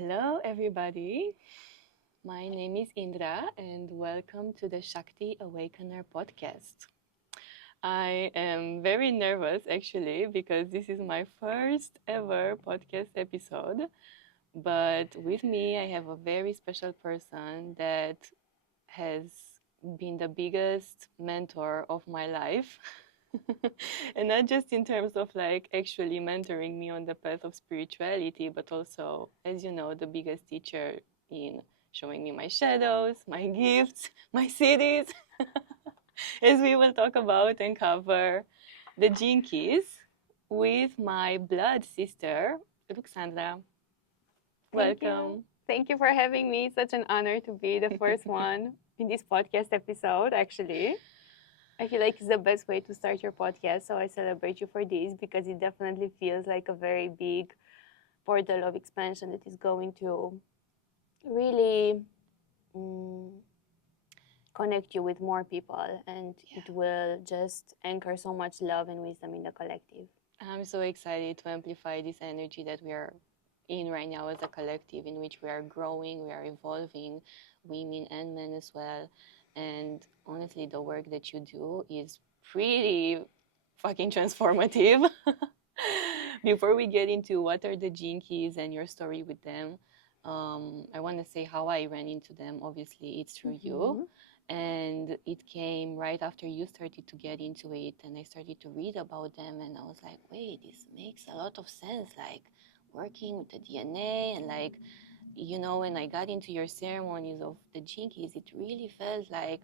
Hello, everybody. My name is Indra, and welcome to the Shakti Awakener podcast. I am very nervous actually because this is my first ever podcast episode. But with me, I have a very special person that has been the biggest mentor of my life. And not just in terms of like actually mentoring me on the path of spirituality, but also, as you know, the biggest teacher in showing me my shadows, my gifts, my cities, as we will talk about and cover the jinkies with my blood sister, Ruxandra. Thank you. Welcome. Thank you for having me. Such an honor to be the first one in this podcast episode, actually. I feel like it's the best way to start your podcast, so I celebrate you for this because it definitely feels like a very big portal of expansion that is going to really connect you with more people, and it will just anchor so much love and wisdom in the collective. I'm so excited to amplify this energy that we are in right now as a collective, in which we are growing, we are evolving, women and men as well. And honestly, the work that you do is pretty fucking transformative. Before we get into what are the jinkies and your story with them, I want to say how I ran into them. Obviously, it's through you. And it came right after you started to get into it, and I started to read about them, and I was like, wait, this makes a lot of sense, like working with the DNA. And like, you know, when I got into your ceremonies of the jinkies, it really felt like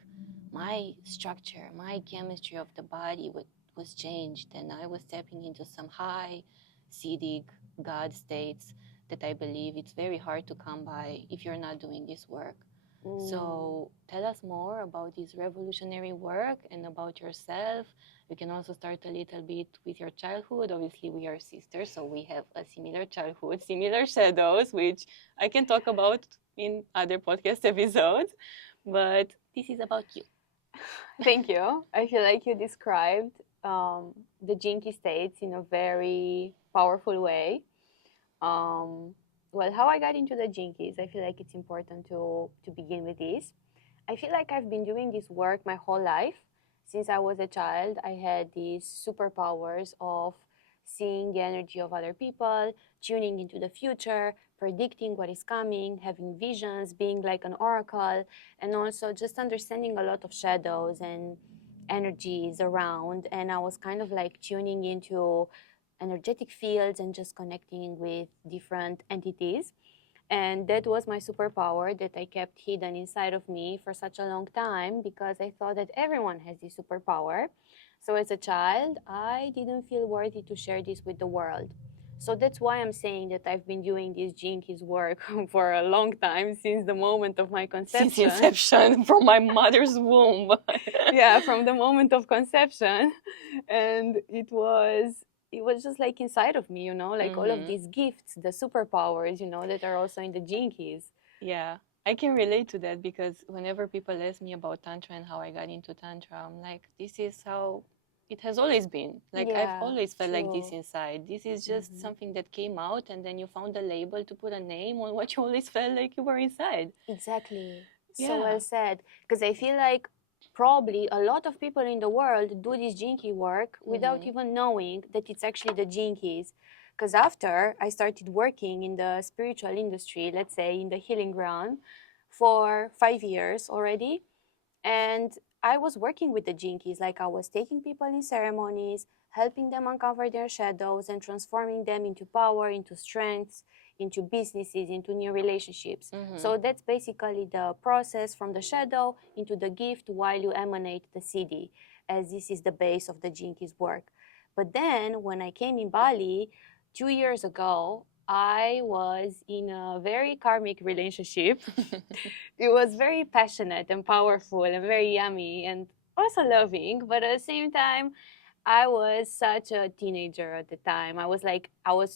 my structure, my chemistry of the body was changed, and I was stepping into some high Siddhic God states that I believe it's very hard to come by if you're not doing this work. So tell us more about this revolutionary work and about yourself. We can also start a little bit with your childhood. Obviously, we are sisters, so we have a similar childhood, similar shadows, which I can talk about in other podcast episodes. But this is about you. Thank you. I feel like you described the jinky states in a very powerful way. Well, how I got into the jinkies, I feel like it's important to begin with this. I feel like I've been doing this work my whole life. Since I was a child, I had these superpowers of seeing the energy of other people, tuning into the future, predicting what is coming, having visions, being like an oracle, and also just understanding a lot of shadows and energies around. And I was kind of like tuning into energetic fields and just connecting with different entities. And that was my superpower that I kept hidden inside of me for such a long time because I thought that everyone has this superpower. So as a child, I didn't feel worthy to share this with the world. So that's why I'm saying that I've been doing this jinkies work for a long time, since the moment of my conception. Since inception, from my mother's womb. Yeah, from the moment of conception. And it was just like inside of me, you know, like all of these gifts, the superpowers, you know, that are also in the jinkies. Yeah, I can relate to that because whenever people ask me about Tantra and how I got into Tantra, I'm like, this is how it has always been. Like, I've always felt like this inside. This is just something that came out, and then you found a label to put a name on what you always felt like you were inside. Exactly. Yeah. So well said. Because I feel like probably a lot of people in the world do this jinky work without even knowing that it's actually the jinkies. Because after I started working in the spiritual industry, let's say in the healing realm, for 5 years already, and I was working with the jinkies, like I was taking people in ceremonies, helping them uncover their shadows and transforming them into power, into strengths, into businesses, into new relationships. So that's basically the process from the shadow into the gift while you emanate the siddhi, as this is the base of the jinkies work. But then when I came in Bali 2 years ago, I was in a very karmic relationship. It was very passionate and powerful and very yummy and also loving, but at the same time, I was such a teenager at the time. I was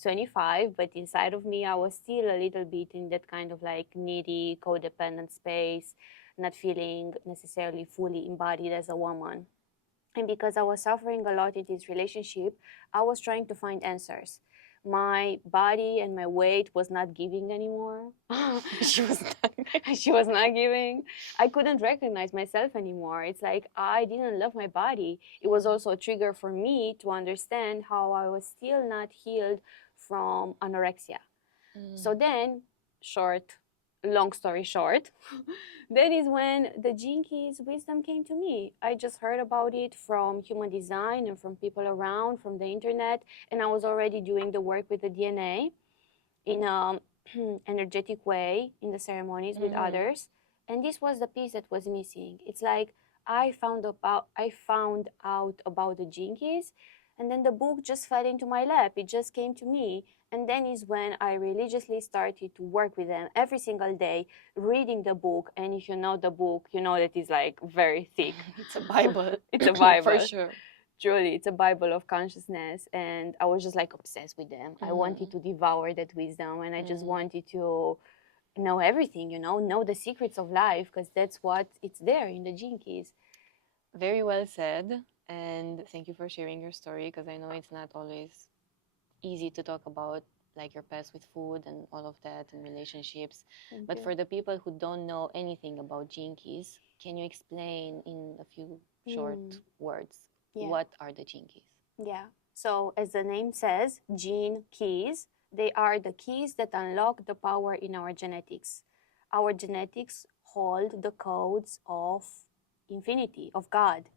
25, but inside of me, I was still a little bit in that kind of like needy, codependent space, not feeling necessarily fully embodied as a woman. And because I was suffering a lot in this relationship, I was trying to find answers. my body and my weight was not giving anymore. She was not. She was not giving. I couldn't recognize myself anymore. It's like I didn't love my body. It was also a trigger for me to understand how I was still not healed from anorexia. So then, long story short, that is when the Gene Keys wisdom came to me. I just heard about it from human design and from people around, from the internet, and I was already doing the work with the DNA in a energetic way in the ceremonies with others. And this was the piece that was missing. It's like I found out about the Gene Keys, and then the book just fell into my lap. It just came to me. And then is when I religiously started to work with them every single day, reading the book. And if you know the book, you know that it's like very thick. It's a Bible. It's a Bible. For sure. Truly, it's a Bible of consciousness. And I was just like obsessed with them. I wanted to devour that wisdom, and I just wanted to know everything, know the secrets of life, because that's what it's there in the Gene Keys. Very well said. And thank you for sharing your story, because I know it's not always easy to talk about like your past with food and all of that and relationships. But for the people who don't know anything about Gene Keys, can you explain in a few short words what are the Gene Keys? Yeah. So as the name says, Gene Keys, they are the keys that unlock the power in our genetics. Our genetics hold the codes of infinity, of God.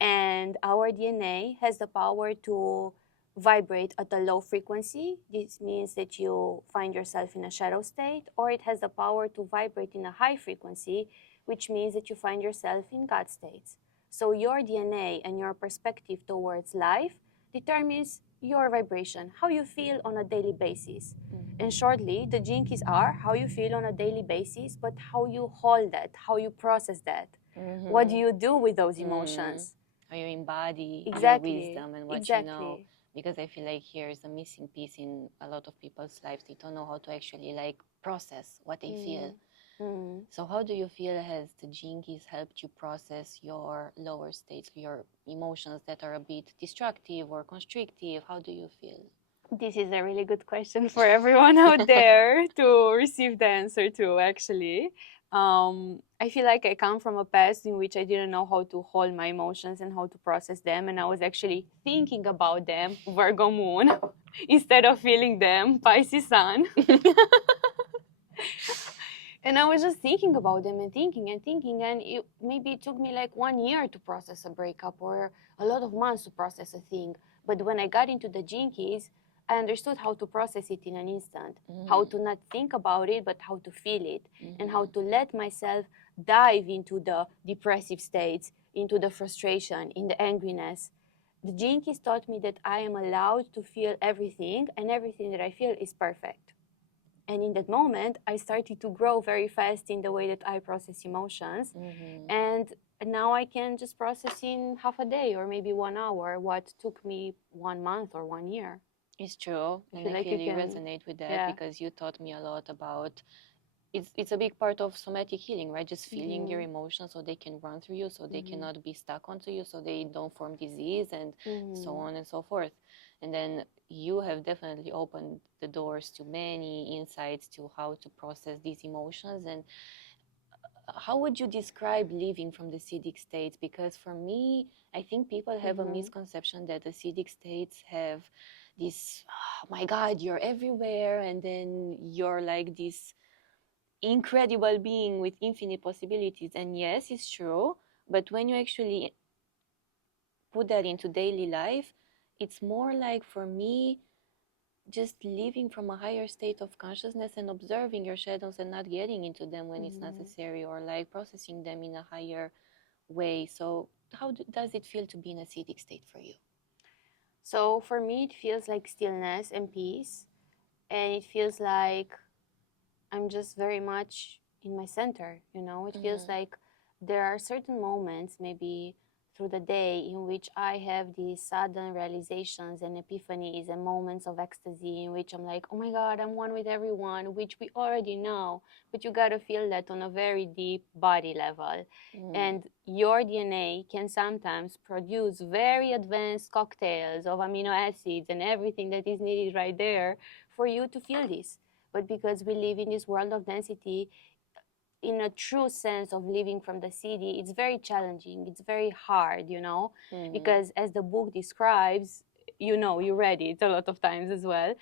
And our DNA has the power to vibrate at a low frequency. This means that you find yourself in a shadow state, or it has the power to vibrate in a high frequency, which means that you find yourself in God states. So your DNA and your perspective towards life determines your vibration, how you feel on a daily basis. And shortly, the Gene Keys are how you feel on a daily basis, but how you hold that, how you process that. What do you do with those emotions? How you embody your wisdom and what you know. Because I feel like here's a missing piece in a lot of people's lives. They don't know how to actually like process what they feel. So how do you feel has the Gene Keys helped you process your lower states, your emotions that are a bit destructive or constrictive? How do you feel? This is a really good question for everyone out there to receive the answer to, actually. I feel like I come from a past in which I didn't know how to hold my emotions and how to process them, and I was actually thinking about them, Virgo moon, instead of feeling them, Pisces sun. And I was just thinking about them and thinking, and maybe it took me like 1 year to process a breakup, or a lot of months to process a thing. But when I got into the Gene Keys, I understood how to process it in an instant, how to not think about it, but how to feel it, and how to let myself dive into the depressive states, into the frustration, in the angriness. The Gene Keys taught me that I am allowed to feel everything, and everything that I feel is perfect. And in that moment, I started to grow very fast in the way that I process emotions. And now I can just process in half a day or maybe 1 hour what took me 1 month or 1 year. It's true. And I feel you resonate with that because you taught me a lot about it's a big part of somatic healing, right? Just feeling your emotions so they can run through you, so they cannot be stuck onto you, so they don't form disease and so on and so forth. And then you have definitely opened the doors to many insights to how to process these emotions. And how would you describe living from the acidic states? Because for me, I think people have a misconception that acidic states have this, oh my God, you're everywhere, and then you're like this incredible being with infinite possibilities. And yes, it's true, but when you actually put that into daily life, it's more like, for me, just living from a higher state of consciousness and observing your shadows and not getting into them when it's necessary, or like processing them in a higher way. So how does it feel to be in a acidic state for you? So for me, it feels like stillness and peace, and it feels like I'm just very much in my center, It feels like there are certain moments, maybe through the day in which I have these sudden realizations and epiphanies and moments of ecstasy in which I'm like, oh my God, I'm one with everyone, which we already know, but you gotta feel that on a very deep body level. And your DNA can sometimes produce very advanced cocktails of amino acids and everything that is needed right there for you to feel this. But because we live in this world of density, in a true sense of living from the city, it's very challenging. It's very hard, because as the book describes, you read it a lot of times as well.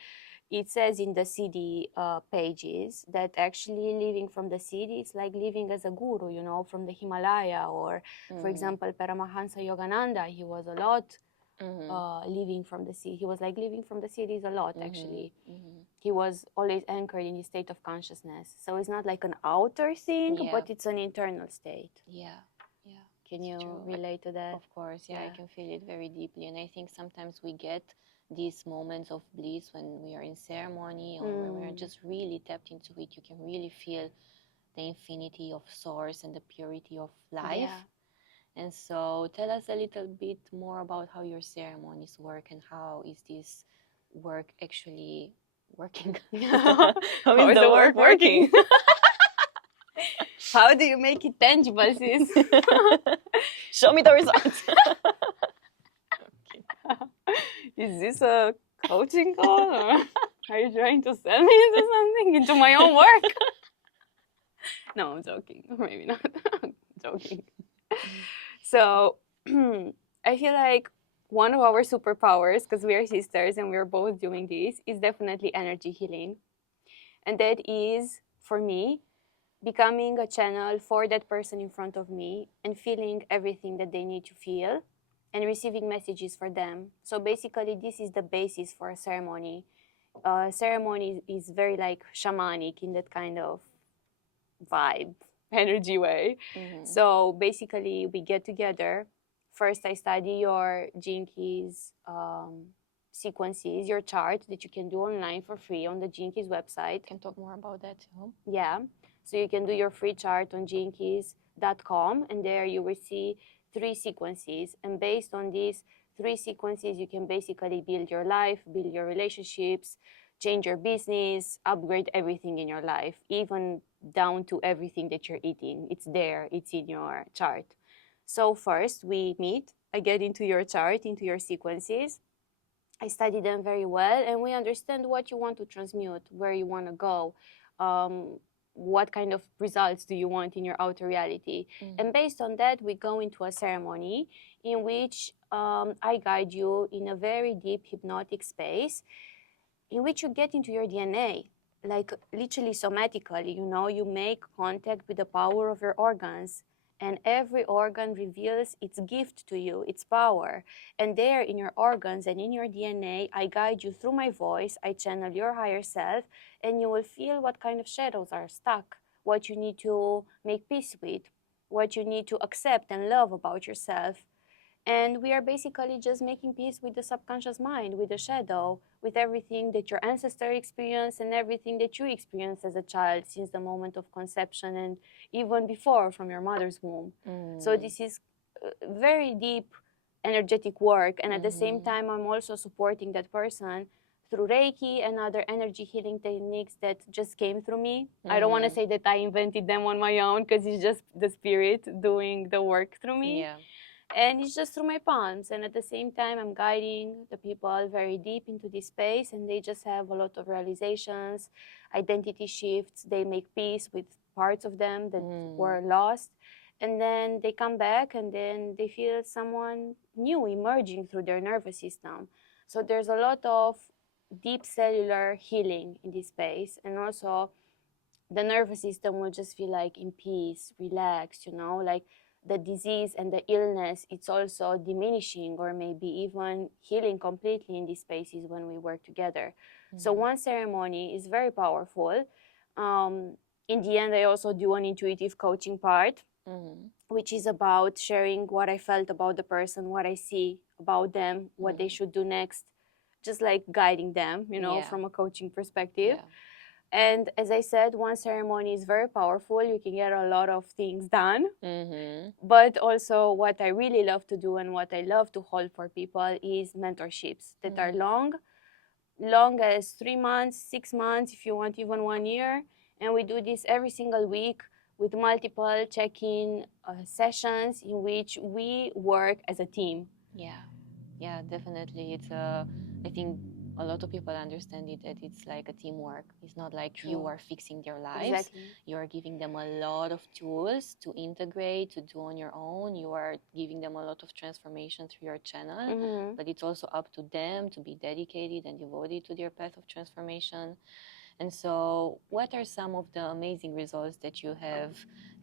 It says in the city pages that actually living from the city, it's like living as a guru, from the Himalaya. Or, for example, Paramahansa Yogananda, he was a lot living from the city. He was like living from the cities a lot, actually. He was always anchored in his state of consciousness. So it's not like an outer thing, but it's an internal state. Yeah. Can you relate to that? Of course, yeah, I can feel it very deeply. And I think sometimes we get these moments of bliss when we are in ceremony or when we are just really tapped into it. You can really feel the infinity of source and the purity of life. And so tell us a little bit more about how your ceremonies work and how is this work actually working? How is the work working? How do you make it tangible, sis? Show me the results. Is this a coaching call, or are you trying to sell me into something, into my own work? No, I'm joking. Maybe not. I'm joking. So I feel like one of our superpowers, because we are sisters and we're both doing this, is definitely energy healing. And that is, for me, becoming a channel for that person in front of me and feeling everything that they need to feel and receiving messages for them. So basically, this is the basis for a ceremony. Ceremony is very like shamanic in that kind of vibe, energy way. So basically, we get together. First, I study your Gene Keys sequences, your chart that you can do online for free on the Gene Keys website. Can talk more about that too. Yeah. So you can do your free chart on genekeys.com, and there you will see 3 sequences. And based on these 3 sequences, you can basically build your life, build your relationships, change your business, upgrade everything in your life, even down to everything that you're eating. It's there, it's in your chart. So first we meet, I get into your chart, into your sequences. I study them very well, and we understand what you want to transmute, where you want to go, what kind of results do you want in your outer reality. And based on that, we go into a ceremony in which I guide you in a very deep hypnotic space in which you get into your DNA, like literally somatically, you make contact with the power of your organs. And every organ reveals its gift to you, its power. And there in your organs and in your DNA, I guide you through my voice, I channel your higher self, and you will feel what kind of shadows are stuck, what you need to make peace with, what you need to accept and love about yourself. And we are basically just making peace with the subconscious mind, with the shadow, with everything that your ancestor experienced and everything that you experienced as a child since the moment of conception and even before from your mother's womb. So this is very deep energetic work. And at the same time, I'm also supporting that person through Reiki and other energy healing techniques that just came through me. I don't want to say that I invented them on my own, because it's just the spirit doing the work through me. And it's just through my palms. And at the same time, I'm guiding the people very deep into this space, and they just have a lot of realizations, identity shifts. They make peace with parts of them that were lost. And then they come back, and then they feel someone new emerging through their nervous system. So there's a lot of deep cellular healing in this space. And also the nervous system will just feel like in peace, relaxed, like the disease and the illness, it's also diminishing or maybe even healing completely in these spaces when we work together. So one ceremony is very powerful. In the end, I also do an intuitive coaching part, which is about sharing what I felt about the person, what I see about them, what they should do next, just like guiding them, from a coaching perspective. And as I said, one ceremony is very powerful. You can get a lot of things done. But also, what I really love to do and what I love to hold for people is mentorships that are long as 3 months, 6 months, if you want even 1 year. And we do this every single week with multiple check-in sessions in which we work as a team. Yeah, definitely. I think a lot of people understand it that it's like a teamwork. It's not like True. you are fixing their lives. Exactly. You are giving them a lot of tools to integrate, to do on your own. You are giving them a lot of transformation through your channel, but it's also up to them to be dedicated and devoted to their path of transformation. And so, what are some of the amazing results that you have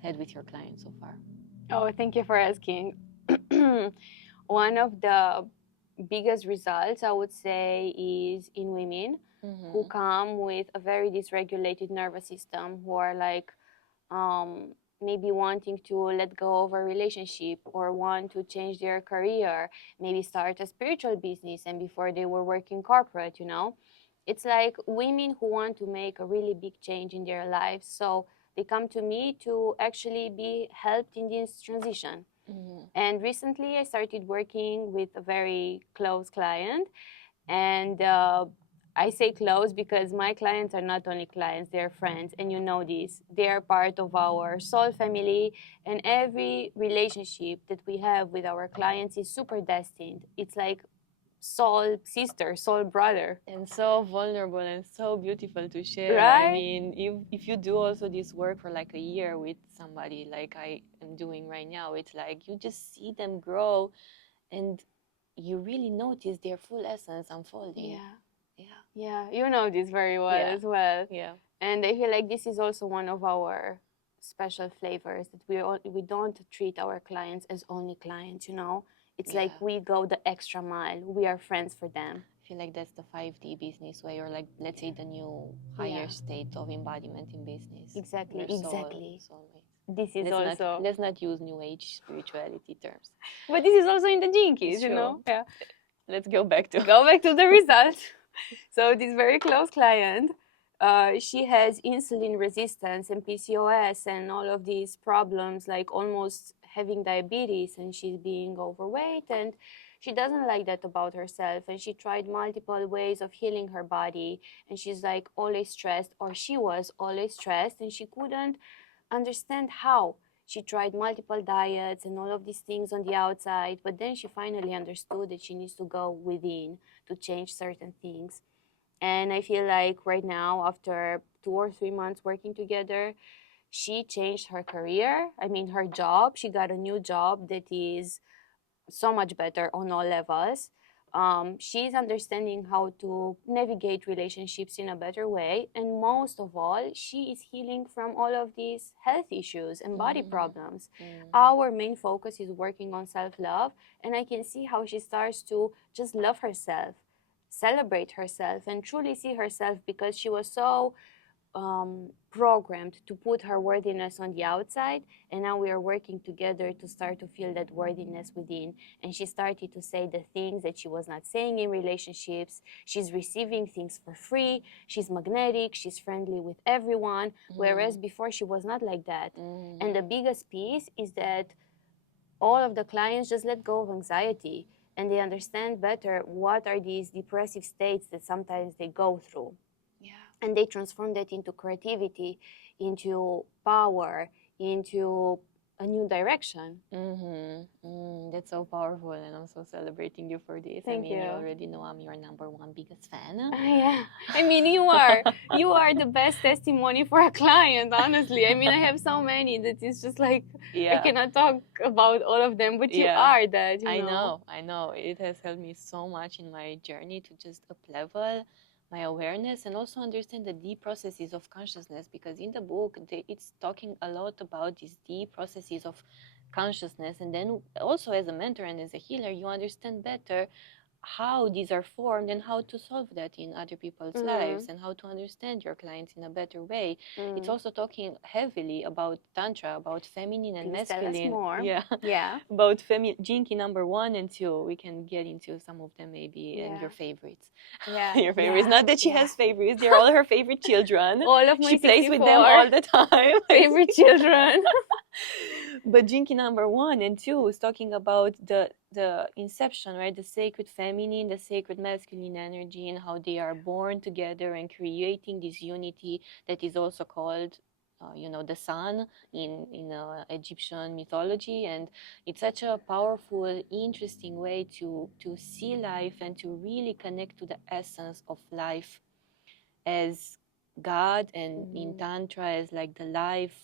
had with your clients so far? Oh, thank you for asking. One of the biggest results, I would say, is in women who come with a very dysregulated nervous system, who are like maybe wanting to let go of a relationship or want to change their career, maybe start a spiritual business, and before they were working corporate, you know. It's like women who want to make a really big change in their lives. So they come to me to actually be helped in this transition. And recently I started working with a very close client. And I say close because my clients are not only clients, they're friends. And you know this. They are part of our soul family. And every relationship that we have with our clients is super destined. It's like soul sister, soul brother. And so vulnerable and so beautiful to share. Right? I mean, if you do also this work for like a year with somebody like I am doing right now, it's like you just see them grow and you really notice their full essence unfolding. Yeah, you know this very well as well. Yeah. And I feel like this is also one of our special flavors that we don't treat our clients as only clients, you know. It's like we go the extra mile. We are friends for them. I feel like that's the 5D business way, or like, let's say, the new higher state of embodiment in business. Exactly, We're exactly. soulmates. This is also... Let's not use new age spirituality terms. But this is also in the jinkies, It's you know? true. Yeah. Let's go back to the result. So this very close client, she has insulin resistance and PCOS and all of these problems, like almost having diabetes, and she's being overweight, and she doesn't like that about herself. And she tried multiple ways of healing her body, and she's like always stressed, or she was always stressed, and she couldn't understand how. She tried multiple diets and all of these things on the outside, but then she finally understood that she needs to go within to change certain things. And I feel like right now, after 2 or 3 months working together, she changed her career. I mean, her job. She got a new job that is so much better on all levels. She's understanding how to navigate relationships in a better way. And most of all, she is healing from all of these health issues and body problems. Our main focus is working on self-love. And I can see how she starts to just love herself, celebrate herself, and truly see herself, because she was so programmed to put her worthiness on the outside, and now we are working together to start to feel that worthiness within. And she started to say the things that she was not saying in relationships. She's receiving things for free. She's magnetic. She's friendly with everyone, whereas before she was not like that. And the biggest piece is that all of the clients just let go of anxiety, and they understand better what are these depressive states that sometimes they go through. And they transform that into creativity, into power, into a new direction. That's so powerful, and I'm so celebrating you for this. Thank you. You already know I'm your #1 biggest fan. Yeah, I mean, you are the best testimony for a client, honestly. I mean, I have so many that it's just like I cannot talk about all of them, but you are that. You know? I know. It has helped me so much in my journey to just up-level my awareness and also understand the deep processes of consciousness, because in the book it's talking a lot about these deep processes of consciousness. And then also as a mentor and as a healer, you understand better how these are formed and how to solve that in other people's lives and how to understand your clients in a better way. It's also talking heavily about tantra, about feminine and Please tell us masculine. more. Yeah. Yeah. About jinki number 1 and 2. We can get into some of them maybe and Yeah. your favorites. Yeah. Your favorites. Yeah. Not that she Yeah. has favorites. They're all her favorite children. All of my She plays 64 with them all the time. favorite children. But jinki number 1 and 2 is talking about the inception, right? The sacred feminine, the sacred masculine energy, and how they are born together and creating this unity that is also called the sun in Egyptian mythology. And it's such a powerful, interesting way to see life and to really connect to the essence of life as God, and in Tantra as like the life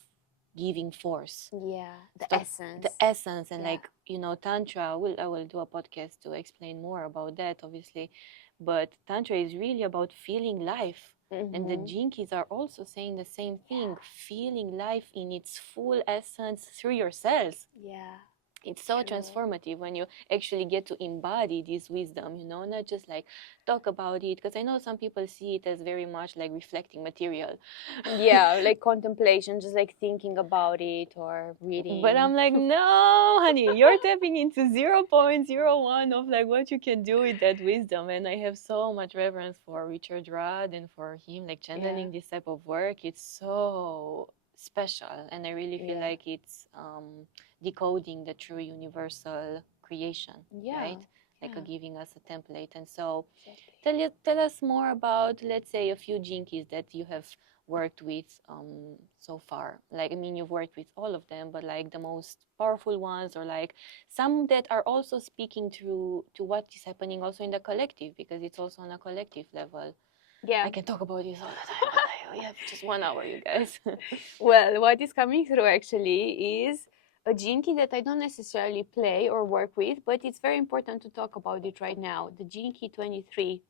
giving force. Yeah, the So essence. the essence. And Yeah. like Tantra, I will do a podcast to explain more about that, obviously. But Tantra is really about feeling life. And the Jinkies are also saying the same thing, feeling life in its full essence through your cells. Yeah. It's so True. transformative when you actually get to embody this wisdom, not just like talk about it, because I know some people see it as very much like reflecting material. Yeah, like contemplation, just like thinking about it or reading. But I'm like, no, honey, you're tapping into 0.01 of like what you can do with that wisdom. And I have so much reverence for Richard Rudd and for him, like channeling this type of work. It's so special, and I really feel like it's decoding the true universal creation, right? Like giving us a template. And so tell us more about, let's say, a few jinkies that you have worked with so far. Like, I mean, you've worked with all of them, but like the most powerful ones, or like some that are also speaking to what is happening also in the collective, because it's also on a collective level. Yeah. I can talk about this all the time, but we have just 1 hour, you guys. Well, what is coming through actually is a jinky that I don't necessarily play or work with, but it's very important to talk about it right now. The jinky 23,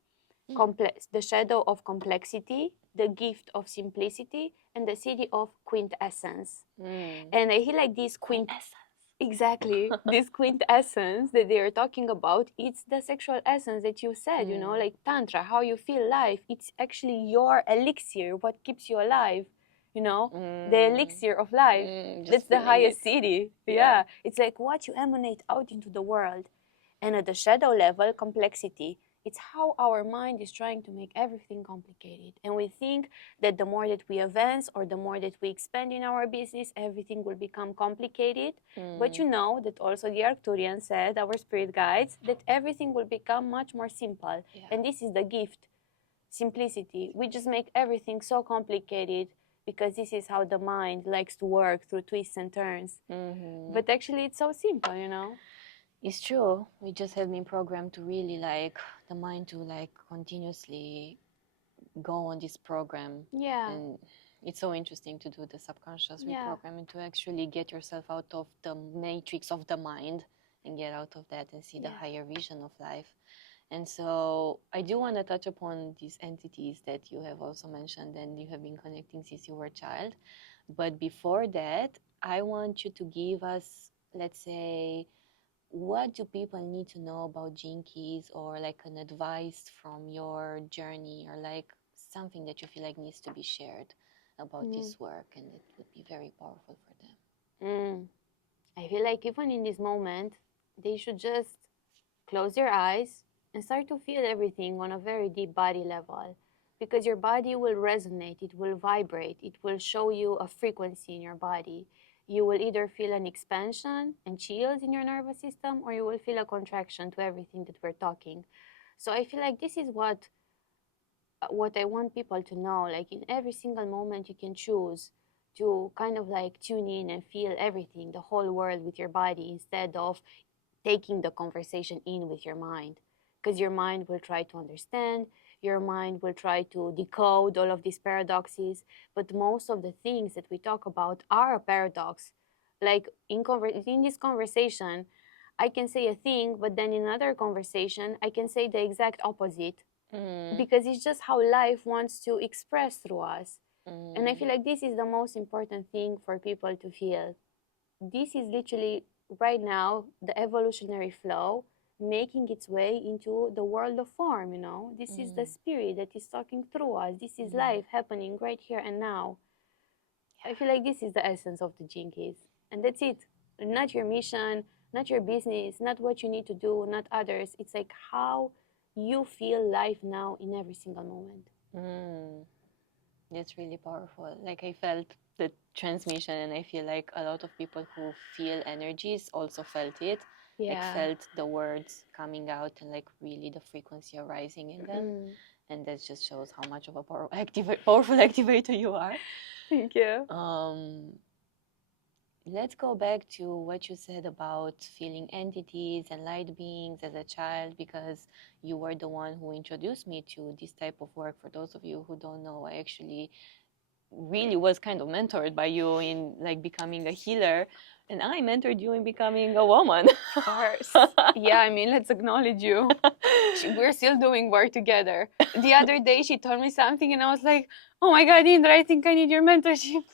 the shadow of complexity, the gift of simplicity, and the city of quintessence. And I feel like this quintessence. Exactly. This quintessence that they are talking about, it's the sexual essence that you said, like Tantra, how you feel life. It's actually your elixir, what keeps you alive, the elixir of life. That's the highest city. Yeah. It's like what you emanate out into the world. And at the shadow level, complexity. It's how our mind is trying to make everything complicated. And we think that the more that we advance or the more that we expand in our business, everything will become complicated. But you know that also the Arcturians said, our spirit guides, that everything will become much more simple. And this is the gift, simplicity. We just make everything so complicated because this is how the mind likes to work, through twists and turns. But actually it's so simple, It's true. We just have been programmed to really like the mind to like continuously go on this program. Yeah. And it's so interesting to do the subconscious reprogramming, to actually get yourself out of the matrix of the mind and get out of that and see the higher vision of life. And so I do want to touch upon these entities that you have also mentioned and you have been connecting since you were a child. But before that, I want you to give us, let's say, what do people need to know about jinkies, or like an advice from your journey, or like something that you feel like needs to be shared about this work and it would be very powerful for them? I feel like even in this moment, they should just close their eyes and start to feel everything on a very deep body level, because your body will resonate, it will vibrate, it will show you a frequency in your body. You will either feel an expansion and chills in your nervous system, or you will feel a contraction to everything that we're talking. So I feel like this is what I want people to know. Like in every single moment you can choose to kind of like tune in and feel everything, the whole world with your body, instead of taking the conversation in with your mind. Because your mind will try to understand, your mind will try to decode all of these paradoxes, but most of the things that we talk about are a paradox. Like in this conversation, I can say a thing, but then in another conversation, I can say the exact opposite. Because it's just how life wants to express through us. And I feel like this is the most important thing for people to feel. This is literally right now the evolutionary flow making its way into the world of form, you know. This is the spirit that is talking through us. This is life happening right here and now. I feel like this is the essence of the Jinkies. And that's it. Not your mission, not your business, not what you need to do, not others. It's like how you feel life now in every single moment. That's really powerful. Like I felt the transmission, and I feel like a lot of people who feel energies also felt it. Like felt the words coming out and like really the frequency arising in them. And that just shows how much of a powerful activator you are. Thank you. Let's go back to what you said about feeling entities and light beings as a child, because you were the one who introduced me to this type of work. For those of you who don't know, I actually really was kind of mentored by you in like becoming a healer, and I mentored you in becoming a woman. Of course. Yeah, I mean, let's acknowledge you. We're still doing work together. The other day she told me something and I was like, oh my God, Indra, I think I need your mentorship.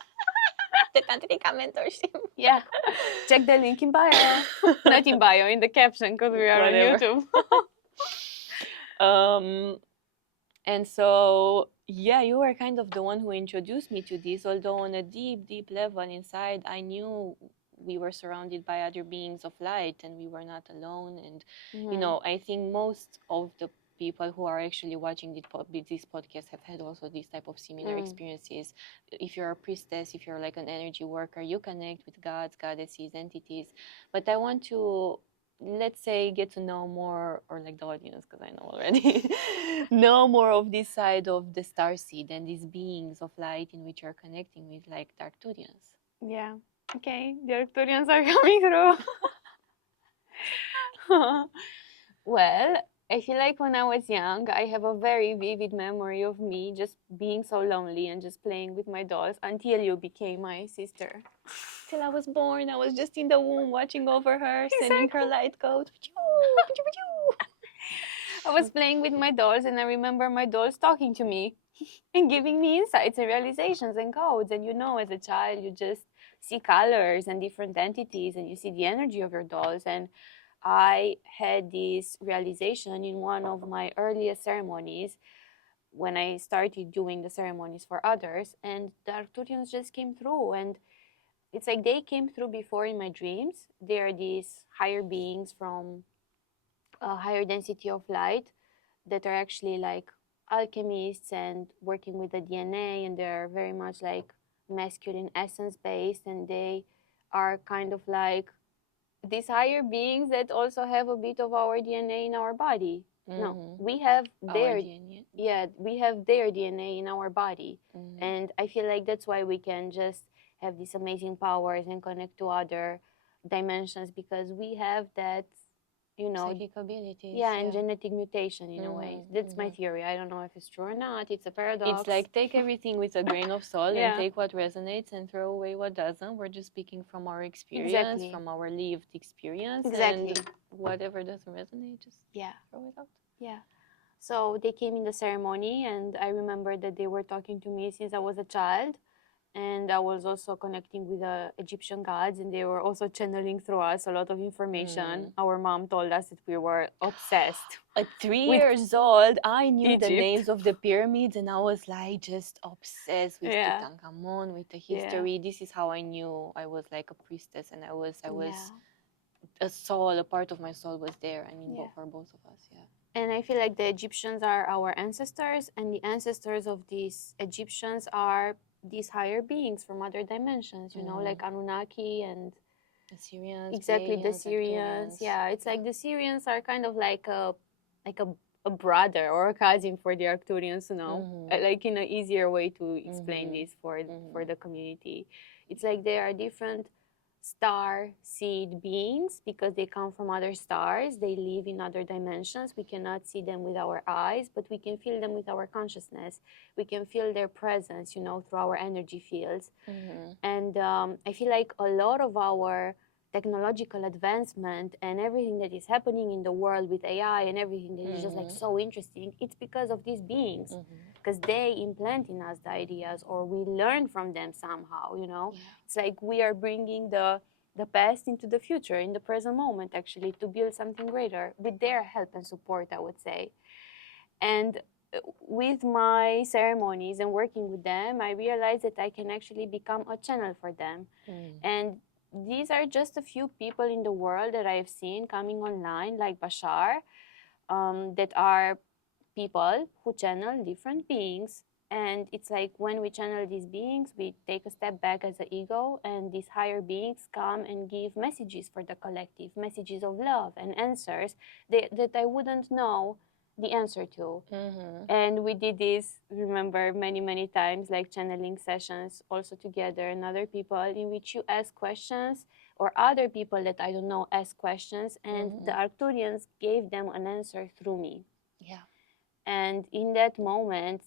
The Tantrika mentorship. Yeah. Check the link in bio. Not in bio, in the caption, because we are Whatever. on YouTube. And so, yeah, you were kind of the one who introduced me to this, although on a deep, deep level inside, I knew we were surrounded by other beings of light and we were not alone. And, you know, I think most of the people who are actually watching this podcast have had also this type of similar experiences. If you're a priestess, if you're like an energy worker, you connect with gods, goddesses, entities. But I want to, let's say, get to know more, or like the audience, because I know already, know more of this side of the starseed and these beings of light in which you're connecting with, like the Arcturians. Yeah. Okay, the Arcturians are coming through. Well, I feel like when I was young, I have a very vivid memory of me just being so lonely and just playing with my dolls until you became my sister. Till I was born, I was just in the womb watching over her, sending her light codes. I was playing with my dolls and I remember my dolls talking to me and giving me insights and realizations and codes. And you know, as a child, you just see colors and different entities and you see the energy of your dolls. And I had this realization in one of my earliest ceremonies when I started doing the ceremonies for others, and the Arcturians just came through. And it's like they came through before in my dreams. They are these higher beings from a higher density of light that are actually like alchemists and working with the DNA, and they're very much like masculine essence based, and they are kind of like these higher beings that also have a bit of our DNA in our body. No, we have their DNA. Yeah, we have their DNA in our body, and I feel like that's why we can just have these amazing powers and connect to other dimensions, because we have that, you know, psychic abilities. Yeah, and genetic mutation in a way. That's my theory. I don't know if it's true or not. It's a paradox. It's like take everything with a grain of salt and take what resonates and throw away what doesn't. We're just speaking from our experience, from our lived experience. Exactly. And whatever doesn't resonate, just throw it out. Yeah. So they came in the ceremony, and I remember that they were talking to me since I was a child. And I was also connecting with the Egyptian gods, and they were also channeling through us a lot of information. Our mom told us that we were obsessed. At 3 years old, I knew the names of the pyramids, and I was like just obsessed with Tutankhamun, with the history. This is how I knew I was like a priestess, and I was a soul, a part of my soul was there. I mean, for both of us, And I feel like the Egyptians are our ancestors, and the ancestors of these Egyptians are these higher beings from other dimensions, you know, like Anunnaki and the Syrians. Exactly, the Syrians. Yeah, it's like the Syrians are kind of like a brother or a cousin for the Arcturians, you know, like in an easier way to explain this for the community. It's like they are different star seed beings because they come from other stars. They live in other dimensions. We cannot see them with our eyes, but we can feel them with our consciousness. We can feel their presence, you know, through our energy fields. And I feel like a lot of our technological advancement and everything that is happening in the world with AI and everything that is just like so interesting, it's because of these beings, because they implant in us the ideas or we learn from them somehow, you know. It's like we are bringing the the past into the future, in the present moment, actually, to build something greater with their help and support, I would say. And with my ceremonies and working with them, I realized that I can actually become a channel for them. And these are just a few people in the world that I've seen coming online, like Bashar, that are people who channel different beings. And it's like when we channel these beings, we take a step back as an ego, and these higher beings come and give messages for the collective, messages of love and answers that I wouldn't know the answer to. And we did this, remember, many, many times, like channeling sessions also together, and other people, in which you ask questions, or other people that I don't know ask questions, and the Arcturians gave them an answer through me. Yeah. And in that moment,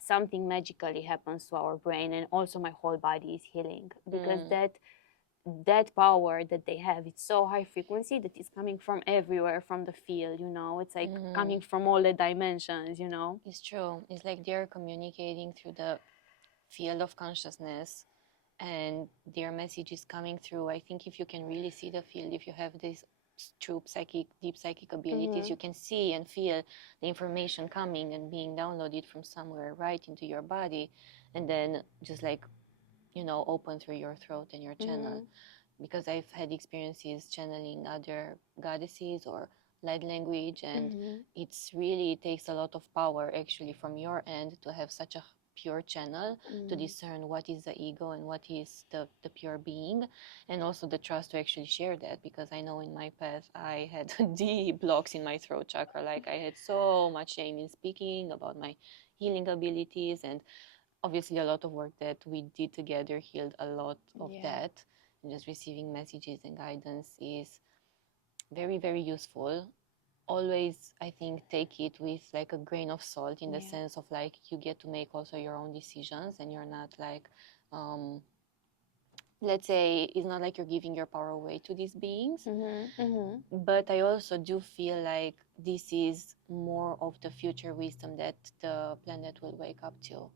something magically happens to our brain, and also my whole body is healing, because that power that they have, it's so high frequency that it's coming from everywhere, from the field, you know. It's like coming from all the dimensions, you know. It's true. It's like they're communicating through the field of consciousness, and their message is coming through. I think if you can really see the field, if you have this true deep psychic abilities, you can see and feel the information coming and being downloaded from somewhere right into your body, and then just like, you know, open through your throat and your channel. Because I've had experiences channeling other goddesses or light language, and it's really, it takes a lot of power actually from your end to have such a pure channel to discern what is the ego and what is the pure being, and also the trust to actually share that. Because I know in my path I had deep blocks in my throat chakra, like I had so much shame in speaking about my healing abilities, and obviously a lot of work that we did together healed a lot of that. And just receiving messages and guidance is very, very useful. Always, I think, take it with like a grain of salt, in the sense of like you get to make also your own decisions, and you're not like, let's say, it's not like you're giving your power away to these beings. But I also do feel like this is more of the future wisdom that the planet will wake up to.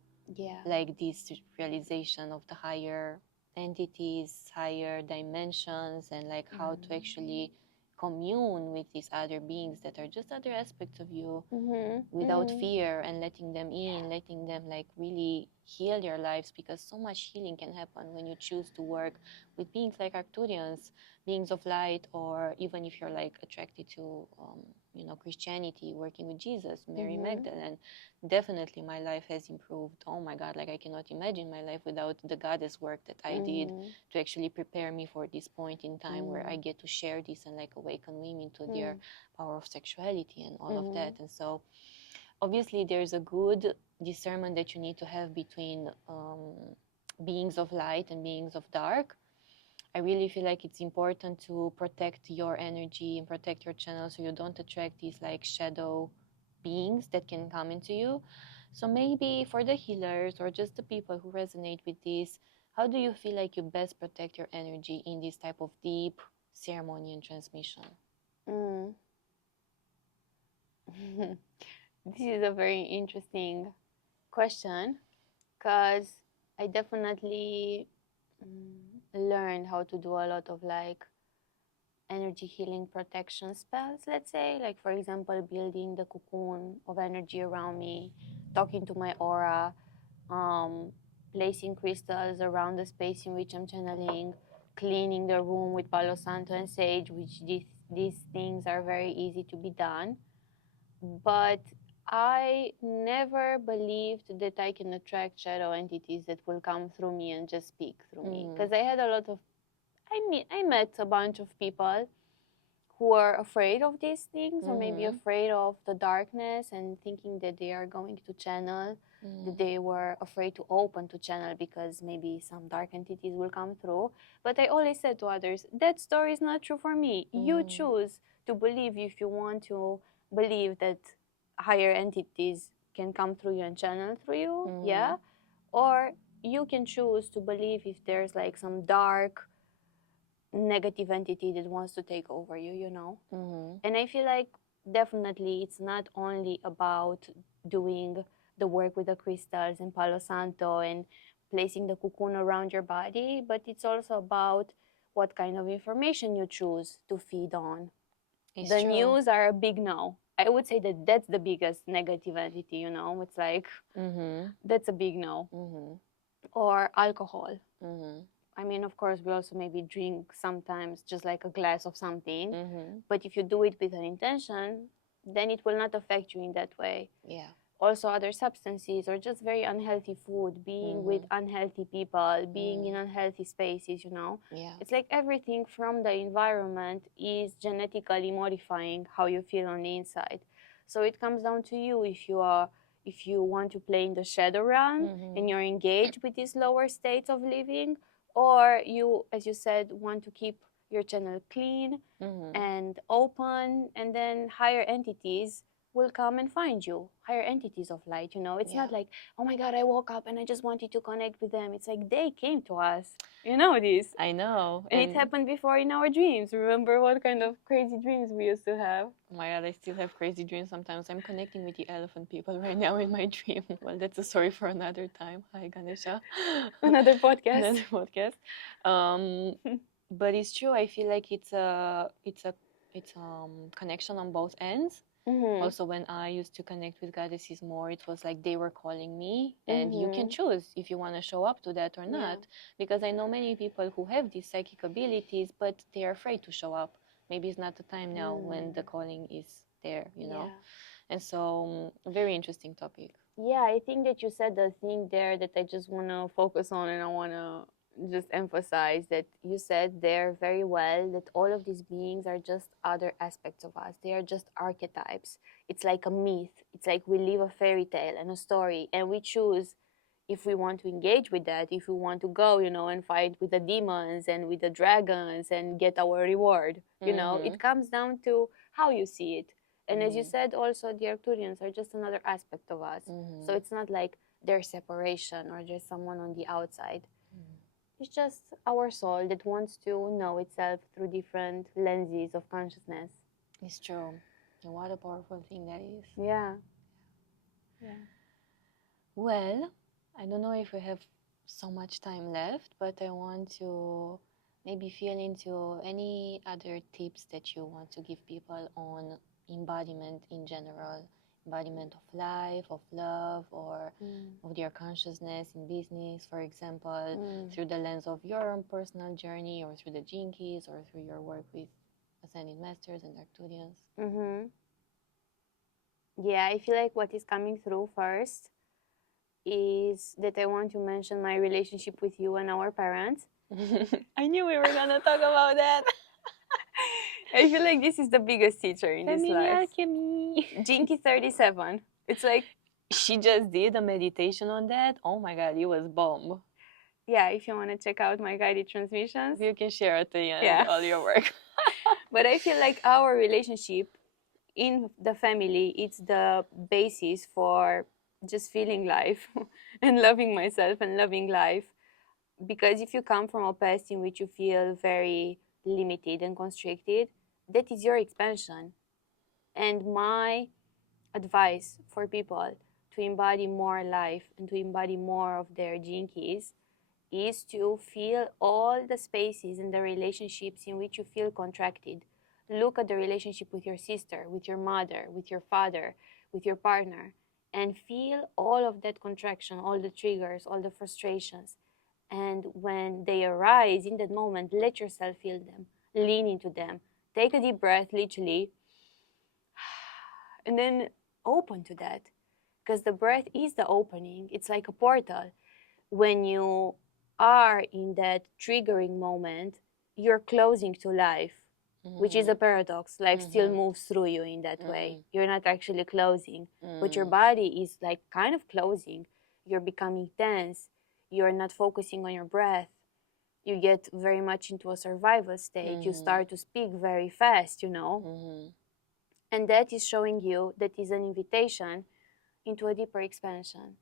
Like this realization of the higher entities, higher dimensions, and like how to actually commune with these other beings that are just other aspects of you without fear, and letting them in, letting them like really heal your lives. Because so much healing can happen when you choose to work with beings like Arcturians, beings of light, or even if you're like attracted to you know, Christianity, working with Jesus, Mary Magdalene. Definitely my life has improved. Oh my God, like I cannot imagine my life without the goddess work that I did to actually prepare me for this point in time where I get to share this and like awaken women to their power of sexuality and all of that. And so obviously there's a good discernment that you need to have between beings of light and beings of dark. I really feel like it's important to protect your energy and protect your channel, so you don't attract these like shadow beings that can come into you. So maybe for the healers or just the people who resonate with this, how do you feel like you best protect your energy in this type of deep ceremony and transmission? This is a very interesting question, because I definitely learned how to do a lot of like energy healing protection spells, let's say, like for example building the cocoon of energy around me, talking to my aura, placing crystals around the space in which I'm channeling, cleaning the room with Palo Santo and sage, which these things are very easy to be done. But I never believed that I can attract shadow entities that will come through me and just speak through me. Because I had a lot of, I met a bunch of people who are afraid of these things, or maybe afraid of the darkness and thinking that they are going to channel, that they were afraid to open to channel because maybe some dark entities will come through. But I always said to others, that story is not true for me. You choose to believe if you want to believe that higher entities can come through you and channel through you, yeah? Or you can choose to believe if there's like some dark negative entity that wants to take over you, you know? And I feel like definitely it's not only about doing the work with the crystals and Palo Santo and placing the cocoon around your body, but it's also about what kind of information you choose to feed on. It's The true. news are a big no. I would say that that's the biggest negative entity, you know. It's like, that's a big no. Or alcohol. I mean, of course, we also maybe drink sometimes just like a glass of something. But if you do it with an intention, then it will not affect you in that way. Yeah. Also, other substances or just very unhealthy food, being with unhealthy people, being in unhealthy spaces, you know. Yeah. It's like everything from the environment is genetically modifying how you feel on the inside. So it comes down to you if you want to play in the shadow realm and you're engaged with these lower states of living, or you, as you said, want to keep your channel clean and open, and then higher entities will come and find you, higher entities of light, you know. It's not like, oh my god, I woke up and I just wanted to connect with them. It's like they came to us, you know this. I know. And it happened before in our dreams. Remember what kind of crazy dreams we used to have? Oh my god, I still have crazy dreams sometimes. I'm connecting with the elephant people right now in my dream. Well, that's a story for another time. Hi, Ganesha. Another podcast. Another podcast. But it's true. I feel like it's a connection on both ends. Also, when I used to connect with goddesses more, it was like they were calling me, and you can choose if you want to show up to that or not. Because I know many people who have these psychic abilities, but they are afraid to show up. Maybe it's not the time now when the calling is there, you know. And so, very interesting topic. Yeah, I think that you said the thing there that I just want to focus on, and I want to just emphasize that you said there very well that all of these beings are just other aspects of us. They are just archetypes. It's like a myth. It's like we live a fairy tale and a story, and we choose if we want to engage with that, if we want to go, you know, and fight with the demons and with the dragons and get our reward. You know, it comes down to how you see it. And as you said, also the Arcturians are just another aspect of us. So it's not like there's separation or there's someone on the outside. It's just our soul that wants to know itself through different lenses of consciousness. It's true. And what a powerful thing that is. Yeah. Well, I don't know if we have so much time left, but I want to maybe feel into any other tips that you want to give people on embodiment in general. Embodiment of life, of love, or of their consciousness in business, for example, through the lens of your own personal journey, or through the Jinkies, or through your work with Ascended Masters and Arcturians. Yeah, I feel like what is coming through first is that I want to mention my relationship with you and our parents. I knew we were gonna talk about that. I feel like this is the biggest teacher in this life. Alchemy. Jinky 37. It's like she just did a meditation on that. Oh my god, it was bomb. Yeah, if you want to check out my guided transmissions, you can share at the end all your work. But I feel like our relationship in the family, it's the basis for just feeling life and loving myself and loving life. Because if you come from a past in which you feel very limited and constricted, that is your expansion. And my advice for people to embody more life and to embody more of their jinkies is to feel all the spaces and the relationships in which you feel contracted. Look at the relationship with your sister, with your mother, with your father, with your partner, and feel all of that contraction, all the triggers, all the frustrations. And when they arise in that moment, let yourself feel them, lean into them, take a deep breath, literally, and then open to that. Because the breath is the opening. It's like a portal. When you are in that triggering moment, you're closing to life, which is a paradox. Life still moves through you in that way. You're not actually closing, but your body is like kind of closing. You're becoming tense. You're not focusing on your breath. You get very much into a survival state. You start to speak very fast, you know. And that is showing you that is an invitation into a deeper expansion.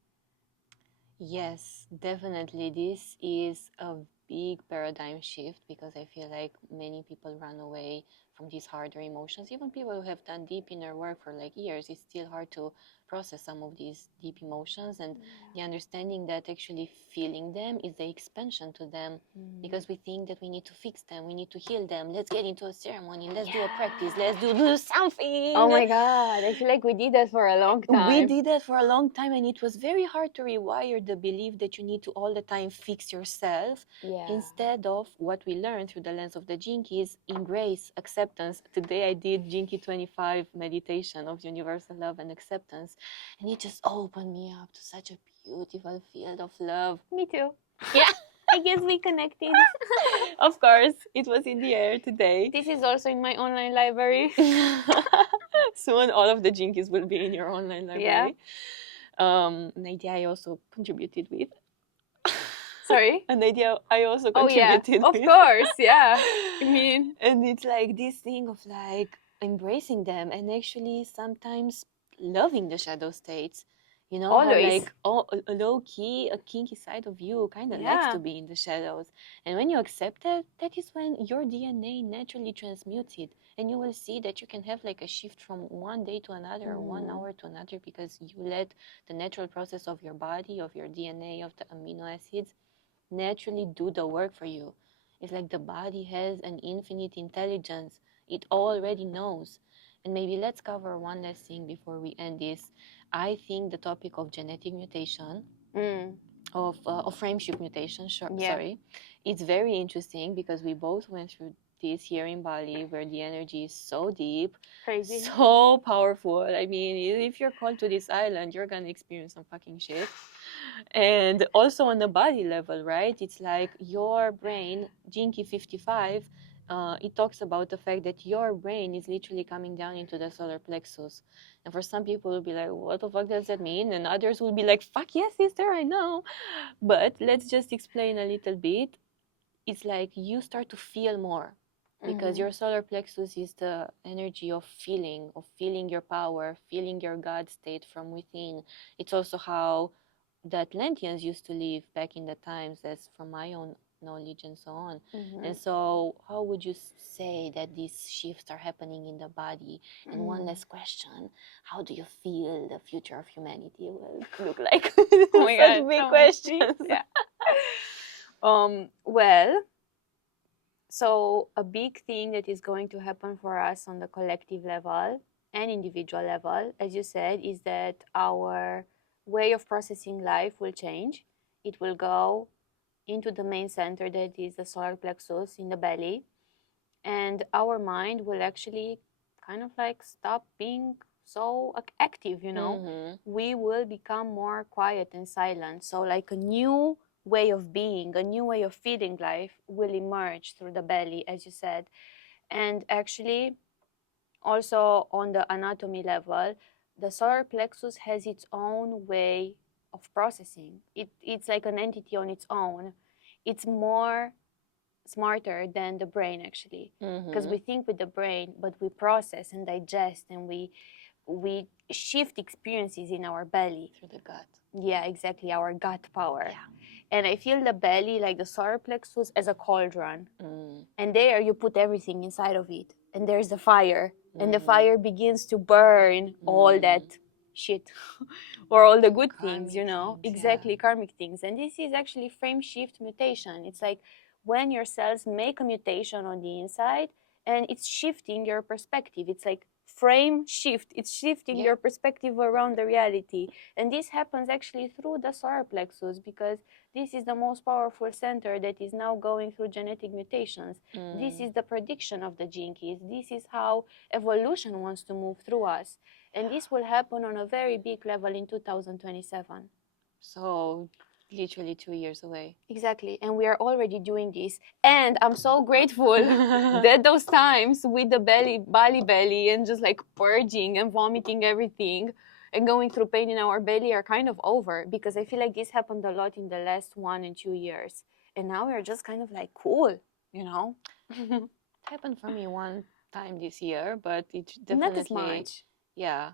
Yes, definitely. This is a big paradigm shift, because I feel like many people run away from these harder emotions. Even people who have done deep inner work for like years, it's still hard to process some of these deep emotions, and the understanding that actually feeling them is the expansion to them, because we think that we need to fix them, we need to heal them, let's get into a ceremony, let's do a practice, let's do something. Oh my God, I feel like we did that for a long time. We did that for a long time, and it was very hard to rewire the belief that you need to all the time fix yourself, instead of what we learned through the lens of the Jinkies: embrace, acceptance. Today I did Jinki 25 meditation of universal love and acceptance, and it just opened me up to such a beautiful field of love. Me too. Yeah. I guess we connected. Of course, it was in the air today. This is also in my online library. Soon all of the Jinkies will be in your online library. An idea I also contributed with. Sorry? An idea I also contributed with. Of course, yeah. I mean, and it's like this thing of like embracing them, and actually sometimes loving the shadow states. You know, always. How like low key, a kinky side of you kind of likes to be in the shadows. And when you accept that, that is when your DNA naturally transmutes it. And you will see that you can have like a shift from one day to another, or 1 hour to another, because you let the natural process of your body, of your DNA, of the amino acids naturally do the work for you. It's like the body has an infinite intelligence. It already knows. And maybe let's cover one last thing before we end this. I think the topic of genetic mutation, of frameshift mutation, sorry, it's very interesting, because we both went through this here in Bali, where the energy is so deep, crazy, so powerful. I mean, if you're called to this island, you're gonna experience some fucking shit. And also on the body level, right? It's like your brain, Jinki 55, it talks about the fact that your brain is literally coming down into the solar plexus. And for some people, will be like, what the fuck does that mean? And others will be like, fuck yes, sister, I know. But let's just explain a little bit. It's like you start to feel more, because your solar plexus is the energy of feeling your power, feeling your God state from within. It's also how the Atlanteans used to live back in the times, that's from my own knowledge and so on. And so how would you say that these shifts are happening in the body? And one last question, how do you feel the future of humanity will look like? Oh my God, such big questions. Yeah. Well, so a big thing that is going to happen for us on the collective level and individual level, as you said, is that our way of processing life will change. It will go into the main center, that is the solar plexus in the belly, and our mind will actually kind of like stop being so active, you know. We will become more quiet and silent. So like a new way of being, a new way of feeling life will emerge through the belly, as you said. And actually, also on the anatomy level, the solar plexus has its own way of processing. It's like an entity on its own. It's more smarter than the brain, actually, because we think with the brain, but we process and digest, and we shift experiences in our belly through the gut. Yeah, exactly, our gut power. And I feel the belly, like the solar plexus, as a cauldron. And there you put everything inside of it, and there's the fire, and the fire begins to burn all that shit or all the good karmic things, you know. Things, exactly, karmic things. And this is actually frame shift mutation. It's like when your cells make a mutation on the inside, and it's shifting your perspective. It's like frame shift. It's shifting your perspective around the reality. And this happens actually through the solar plexus, because this is the most powerful center that is now going through genetic mutations. This is the prediction of the Jinkies. This is how evolution wants to move through us. And this will happen on a very big level in 2027. So literally 2 years away. Exactly. And we are already doing this. And I'm so grateful that those times with the Bali belly and just like purging and vomiting everything and going through pain in our belly are kind of over, because I feel like this happened a lot in the last 1 and 2 years. And now we're just kind of like cool, you know? It happened for me one time this year, but it definitely... Not as much. Yeah.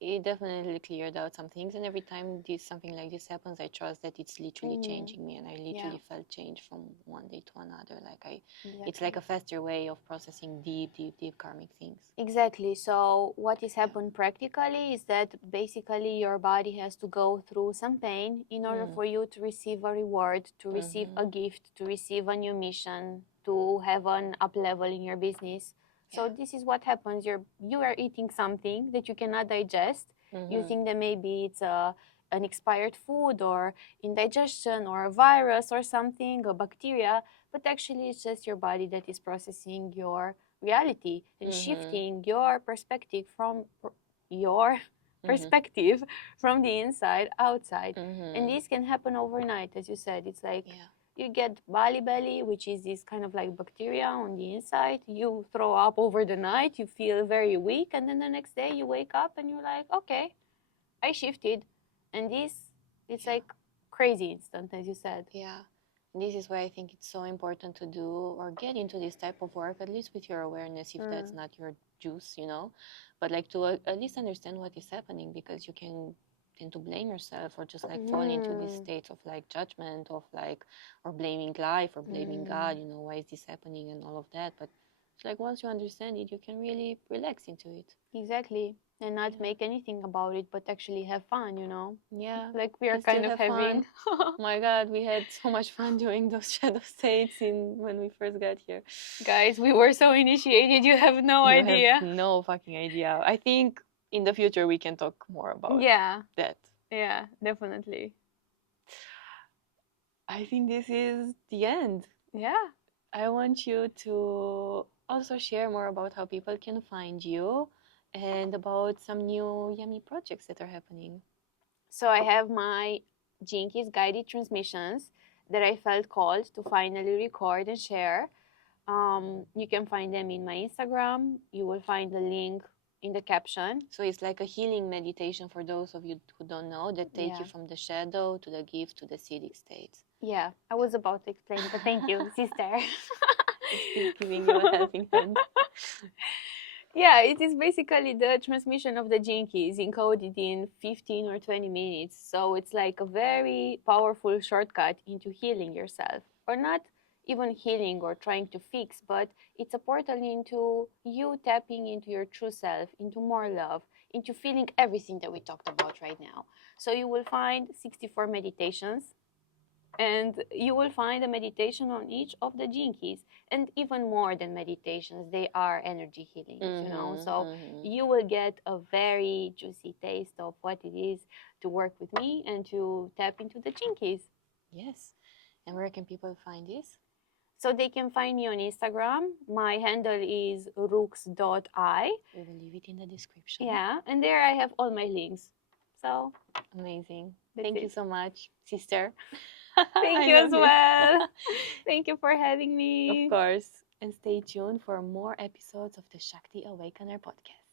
it definitely cleared out some things, and every time something like this happens, I trust that it's literally changing me, and I literally felt change from one day to another. Like it's like a faster way of processing deep karmic things. Exactly. So what is happened practically is that basically your body has to go through some pain in order for you to receive a reward, to receive a gift, to receive a new mission, to have an up level in your business. So this is what happens. You are eating something that you cannot digest. You think that maybe it's an expired food or indigestion or a virus or something, a bacteria, but actually it's just your body that is processing your reality and shifting your perspective from your perspective from the inside outside. And this can happen overnight, as you said. It's like you get Bali belly, which is this kind of like bacteria on the inside. You throw up over the night, you feel very weak, and then the next day you wake up and you're like, okay, I shifted. And this, it's like crazy instant, as you said. Yeah. This is why I think it's so important to do or get into this type of work, at least with your awareness, if that's not your juice, you know, but like to at least understand what is happening, because you can tend to blame yourself or just like fall into this state of like judgment of like, or blaming life or blaming God, you know, why is this happening and all of that. But it's like once you understand it, you can really relax into it. Exactly. And not make anything about it, but actually have fun, you know? Yeah. Like we are kind of having. Oh my God, we had so much fun doing those shadow states when we first got here. Guys, we were so initiated, you have no idea. Have no fucking idea. I think in the future we can talk more about that. Yeah, definitely. I think this is the end. Yeah. I want you to also share more about how people can find you and about some new yummy projects that are happening. So I have my Jinkies guided transmissions that I felt called to finally record and share. You can find them in my Instagram. You will find the link in the caption. So it's like a healing meditation for those of you who don't know, that take you from the shadow to the gift to the acidic state. Yeah, I was about to explain, but thank you, sister. She's giving you a helping hand. Yeah, it is basically the transmission of the Jinkies encoded in 15 or 20 minutes. So it's like a very powerful shortcut into healing yourself. Or not even healing or trying to fix, but it's a portal into you tapping into your true self, into more love, into feeling everything that we talked about right now. So you will find 64 meditations, and you will find a meditation on each of the Jinkies. And even more than meditations, they are energy healings, you know. So you will get a very juicy taste of what it is to work with me and to tap into the Jinkies. Yes. And where can people find this? So they can find me on Instagram. My handle is rux.I. We will leave it in the description. Yeah, and there I have all my links. So amazing. Thank you so much, sister. Thank you as well. Thank you for having me. Of course. And stay tuned for more episodes of the Shakti Awakener podcast.